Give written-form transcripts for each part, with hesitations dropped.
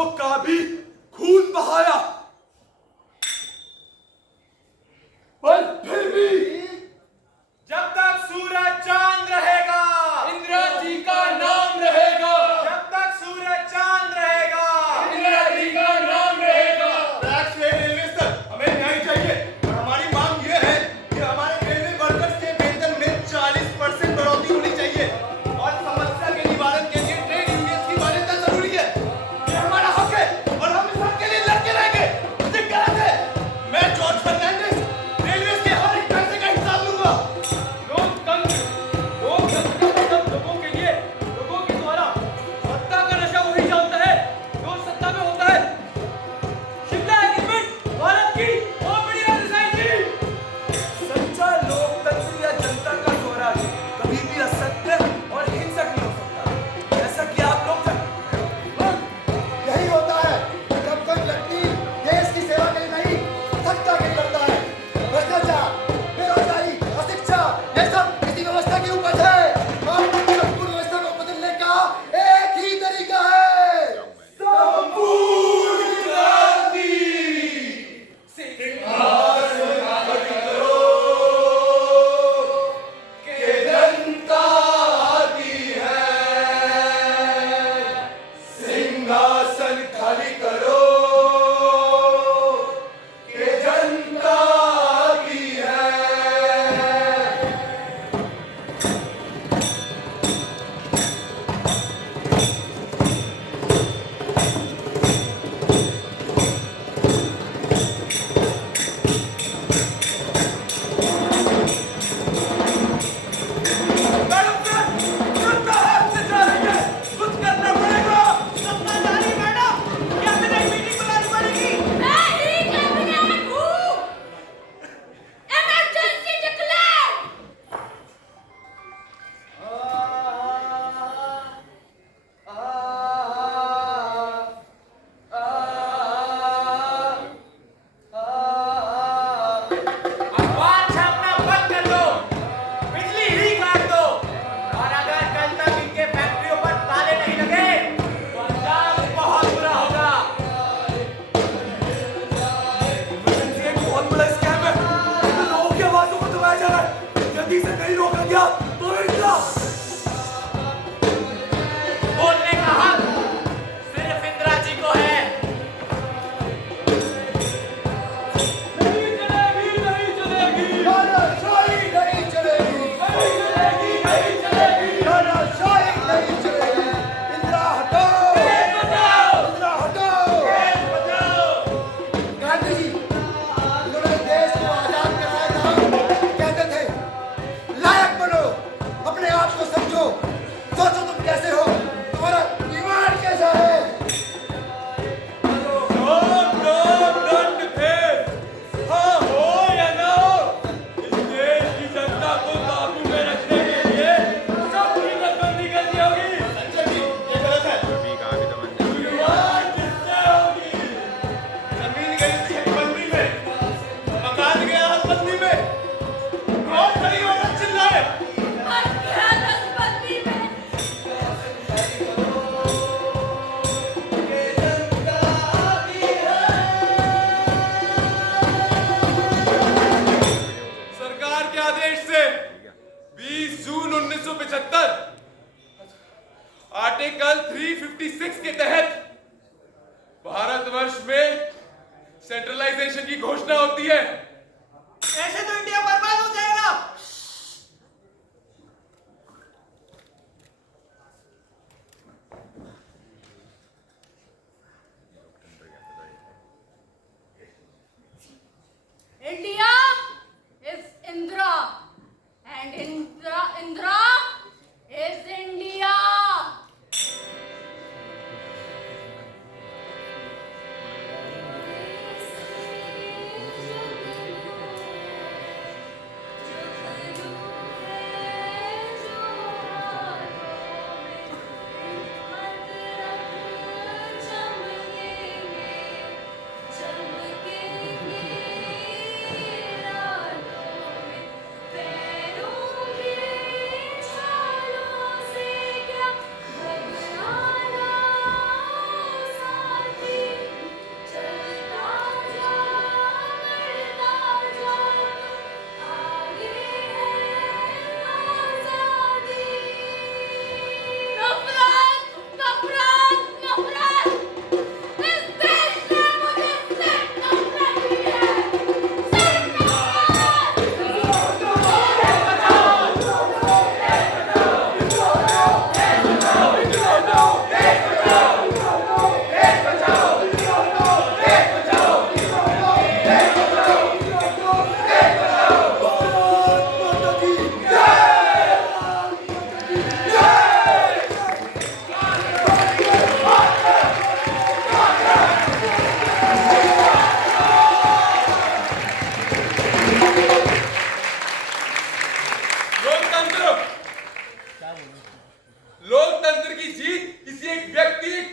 दूसरों का भी खून बहाया, पर फिर भी जब तक सूरज चांद रहेगा इंदिरा जी का नाम रहेगा। जब तक सूरज चांद रहेगा इंदिरा जी का नाम रहेगा। ट्रैक से रेलवे तक हमें न्याय चाहिए और हमारी मांग ये है कि हमारे रेलवे वर्कर्स के वेतन में 40% बढ़ोतरी होनी चाहिए और समस्या के निवारण के लिए ट्रेड यूनियंस की मान्यता जरूरी है। ये हमारा हक है और हम इस हक के लिए लड़के रहेंगे। ये गलत है। मैं जॉर्ज फर्नांडिस रेलवे के हर एक पैसे का हिसाब लूंगा। लोकतंत्र का मतलब लोगों के लिए, लोगों के द्वारा। सत्ता का नशा वही जानता है जो सत्ता में होता है। शिमला एग्रीमेंट भारत की बहुत बढ़िया डिजाइन थी। सच्चा लोकतंत्र या जनता का स्वराज कभी भी असत्य और हिंसक नहीं हो सकता, जैसा कि आप लोग जानते हैं। यही होता है जब कोई व्यक्ति देश की सेवा के लिए नहीं, सत्ता के लिए लड़ता है। भ्रष्टाचार, बेरोजगारी, अशिक्षा, ये सब इसी व्यवस्था की उपज है। और संपूर्ण व्यवस्था को बदलने का एक ही तरीका है, संपूर्ण क्रांति। सिंहासन खाली करो कि जनता आती है। सिंहासन खाली करो कि जनता आती है। मैडम सर, जनता हाथ से जा रही है, कुछ करना पड़ेगा। सत्ताधारी मैडम, कैबिनेट मीटिंग बुलानी पड़ेगी। मैं ही कैबिनेट हूँ। Emergency declare. अखबार छापना बंद कर दो, बिजली ही काट दो और अगर कल तक इनके फैक्ट्रियों पर ताले नहीं लगे तो अंजाम बहुत बुरा होगा। इमरजेंसी एक बहुत बड़ा स्कैम है। इसमें लोगों की आवाजों को दबाया जा रहा है। जल्दी से नहीं रोका गया तो इंकलाब। बोलने का हक सिर्फ इंदिरा जी को है। नहीं चलेगी, नहीं चलेगी, तानाशाही नहीं चलेगी, नहीं चलेगी, नहीं चलेगी। तानाशाही नहीं चलेगी। इंदिरा हटाओ, देश बचाओ, इंदिरा हटाओ। देश बचाओ। गांधी जी उन्होंने देश को आजाद कराया था, कहते थे लायक बनो, अपने आप को समझो, सोचो तुम कैसे हो, तुम्हारा ईमान कैसा है। दंड थे, हाँ हो या ना हो, इस देश की जनता को काबू में रखने के लिए सबकी नसबंदी करनी होगी। संजय जी, ये गलत है। शुरुआत किससे होगी? जमीन गई छेकबंदी में, मकान गया हदबंदी में। कौन खड़ी होकर चिल्लाए? और क्या नसबंदी में? सरकार के आदेश से 20 जून 1975 आर्टिकल 356 के तहत भारतवर्ष में सेंट्रलाइजेशन की घोषणा होती है। ऐसे तो इंडिया बर्बाद हो जाएगा। India is Indra and Indra is India.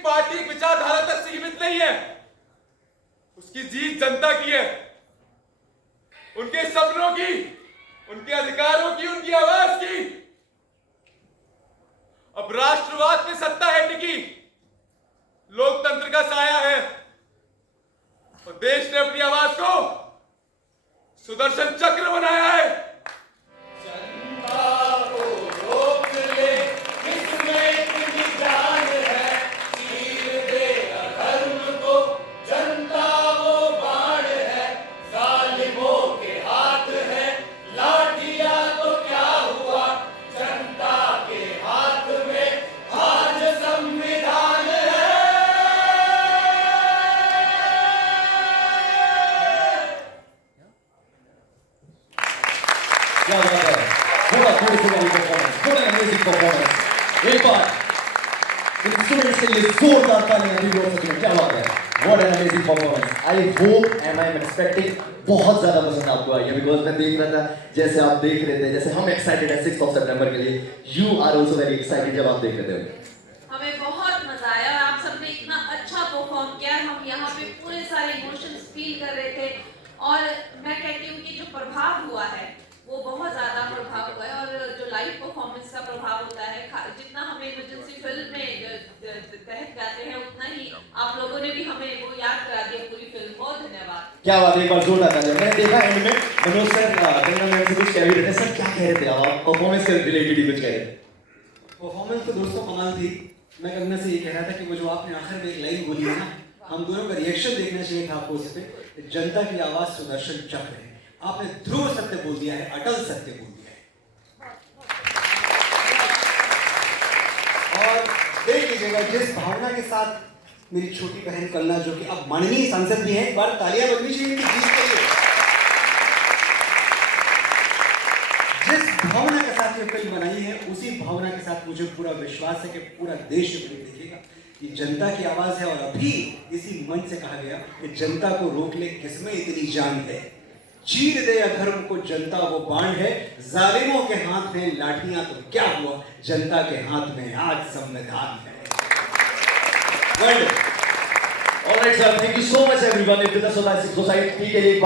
Party की विचारधारा तक सीमित नहीं है, उसकी जीत जनता की है, उनके सपनों की, उनके अधिकारों की, उनकी आवाज की। अब राष्ट्रवाद पे सत्ता है टिकी, लोकतंत्र का साया है, और देश ने अपनी आवाज को सुदर्शन चक्र बनाया है। क्या बात है, थोड़ा beautiful वाली performance, थोड़ा amazing performance। एक बार इंस्ट्रूमेंट्स के लिए जोरदार तालियां भी हो सकती हैं। क्या बात है, what an amazing performance। I hope and I am expecting बहुत ज़्यादा पसंद आपको आई है, because मैं देख रहा था जैसे आप देख रहे थे, जैसे हम excited हैं 6th of September के लिए, you are also very excited जब आप देख रहे थे। हमें बहुत मजा आया और आप सबने इतना अच्छा परफॉर्म किया। हम यहाँ पे पूरे सारे इमोशंस फील कर रहे थे और मैं कहती हूँ कि जो प्रभाव हुआ है वो बहुत ज़्यादा प्रभाव हुआ है, और जो लाइव परफॉर्मेंस का प्रभाव होता है, जितना हमें इमरजेंसी फिल्म में तहत गाते हैं उतना ही आप लोगों ने भी हमें वो याद करा दिया पूरी फिल्म। बहुत धन्यवाद। क्या बात है, एक बार जोरदार तालियां। मैंने देखा एंड में मनोज सर कंगना मैम से कुछ कह भी रहे थे। सर क्या कह रहे थे आप परफॉर्मेंस से रिलेटेड ही कुछ कह रहे थे? परफॉर्मेंस तो दोस्तों कमाल थी। मैं कंगना से ये कह रहा था कि वो जो आपने आखिर में एक लाइन बोली है ना, हम दोनों का रिएक्शन देखना चाहिए था आपको उस पर। जनता की आवाज सुदर्शन चक्र है, आपने ध्रुव सत्य बोल दिया है, अटल सत्य बोल दिया है। और देख लीजिएगा जिस भावना के साथ मेरी छोटी बहन कल्ला, जो कि अब माननीय सांसद भी हैं, एक बार तालियां बजनी चाहिए इनकी जीत के लिए। जिस भावना के साथ ये फिल्म बनाई है, उसी भावना के साथ मुझे पूरा विश्वास है कि पूरा देश ये फिल्म देखेगा। ये जनता की आवाज है, और अभी इसी मंच से कहा गया कि जनता को रोक ले किसमें इतनी जान है, चीर दे अधर्म को जनता वो बाण है, जालिमों के हाथ में लाठियां तो क्या हुआ, जनता के हाथ में आज संविधान है। All right sir, thank you so much everyone। If the society के लिए एक बार